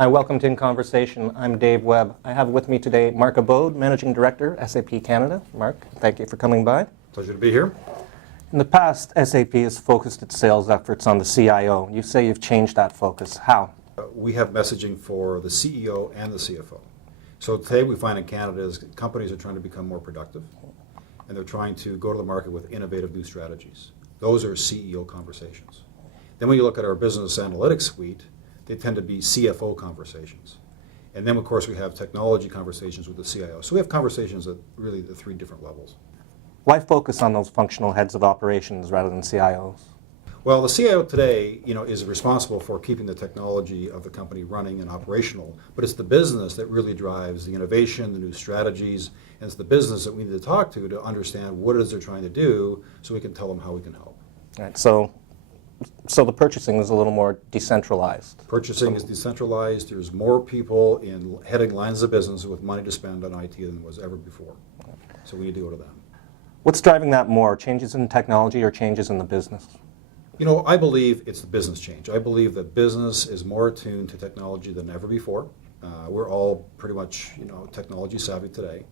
Hi, welcome to In Conversation. I'm Dave Webb. I have with me today Mark Aboud, Managing Director, SAP Canada. Mark, thank you for coming by. Pleasure to be here. In the past, SAP has focused its sales efforts on the CIO. You say you've changed that focus. How? We have messaging for the CEO and the CFO. So today we find in Canada is companies are trying to become more productive, and they're trying to go to the market with innovative new strategies. Those are CEO conversations. Then when you look at our business analytics suite, they tend to be CFO conversations. And then, of course, we have technology conversations with the CIO. So we have conversations at really the three different levels. Why focus on those functional heads of operations rather than CIOs? Well, the CIO today, is responsible for keeping the technology of the company running and operational, but it's the business that really drives the innovation, the new strategies, and it's the business that we need to talk to understand what it is they're trying to do so we can tell them how we can help. All right, so the purchasing is a little more decentralized. Purchasing is decentralized. There's more people in heading lines of business with money to spend on IT than was ever before. So we need to go to them. What's driving that more, changes in technology or changes in the business? I believe it's the business change. I believe that business is more attuned to technology than ever before. We're all pretty much, technology savvy today.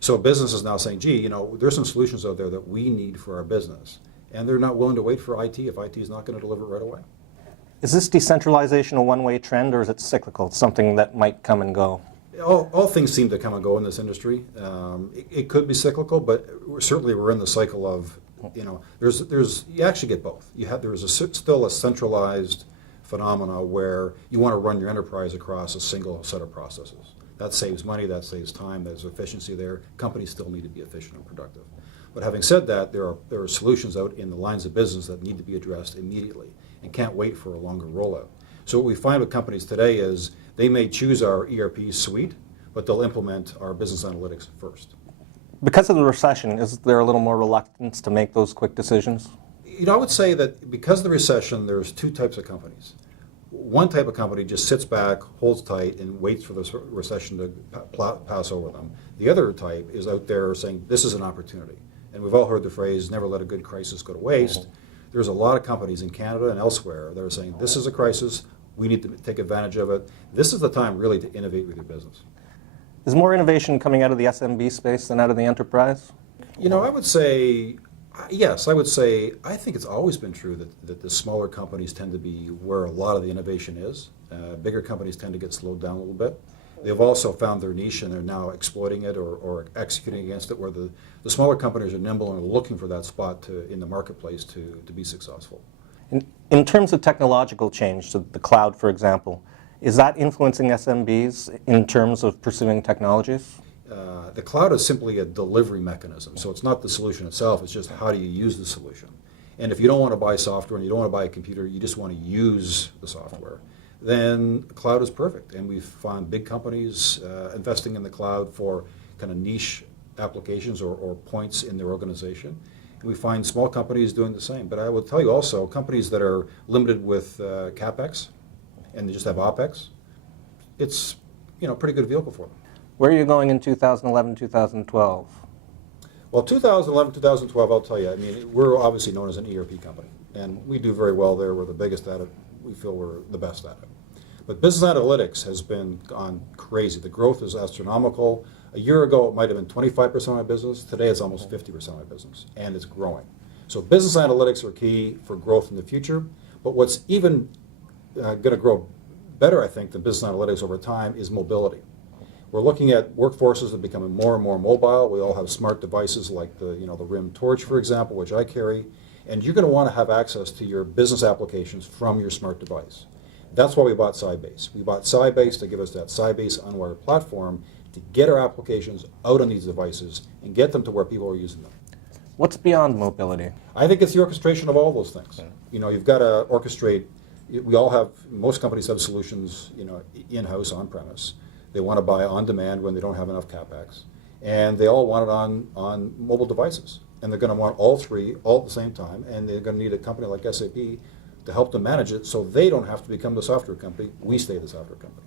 So business is now saying, gee, there's some solutions out there that we need for our business. And they're not willing to wait for IT if IT is not going to deliver right away. Is this decentralization a one-way trend or is it cyclical? It's something that might come and go? All things seem to come and go in this industry. It could be cyclical, but we're in the cycle of, you actually get both. Still a centralized phenomena where you want to run your enterprise across a single set of processes. That saves money, that saves time, there's efficiency there. Companies still need to be efficient and productive. But having said that, there are solutions out in the lines of business that need to be addressed immediately and can't wait for a longer rollout. So what we find with companies today is they may choose our ERP suite, but they'll implement our business analytics first. Because of the recession, is there a little more reluctance to make those quick decisions? I would say that because of the recession, there's two types of companies. One type of company just sits back, holds tight, and waits for the recession to pass over them. The other type is out there saying, this is an opportunity. And we've all heard the phrase, never let a good crisis go to waste. There's a lot of companies in Canada and elsewhere that are saying, this is a crisis, we need to take advantage of it. This is the time really to innovate with your business. Is more innovation coming out of the SMB space than out of the enterprise? I would say, yes, I think it's always been true that the smaller companies tend to be where a lot of the innovation is. Bigger companies tend to get slowed down a little bit. They've also found their niche and they're now exploiting it or executing against it, where the smaller companies are nimble and are looking for that spot in the marketplace to be successful. In terms of technological change, so the cloud, for example, is that influencing SMBs in terms of pursuing technologies? The cloud is simply a delivery mechanism, so it's not the solution itself, it's just how do you use the solution. And if you don't want to buy software and you don't want to buy a computer, you just want to use the software, then cloud is perfect. And we've found big companies investing in the cloud for kind of niche applications or points in their organization. And we find small companies doing the same. But I will tell you also, companies that are limited with CapEx and they just have OpEx, it's a pretty good vehicle for them. Where are you going in 2011, 2012? Well, 2011, 2012, I'll tell you, we're obviously known as an ERP company, and we do very well there. We're the biggest at it. We feel we're the best at it. But business analytics has been gone crazy. The growth is astronomical. A year ago, it might have been 25% of my business. Today, it's almost 50% of my business, and it's growing. So business analytics are key for growth in the future. But what's even going to grow better, I think, than business analytics over time is mobility. We're looking at workforces that are becoming more and more mobile. We all have smart devices like the RIM torch, for example, which I carry. And you're going to want to have access to your business applications from your smart device. That's why we bought Sybase. We bought Sybase to give us that Sybase unwired platform to get our applications out on these devices and get them to where people are using them. What's beyond mobility? I think it's the orchestration of all those things. You've got to orchestrate. Most companies have solutions, in-house, on-premise. They want to buy on demand when they don't have enough CapEx. And they all want it on mobile devices. And they're going to want all three all at the same time. And they're going to need a company like SAP to help them manage it so they don't have to become the software company. We stay the software company.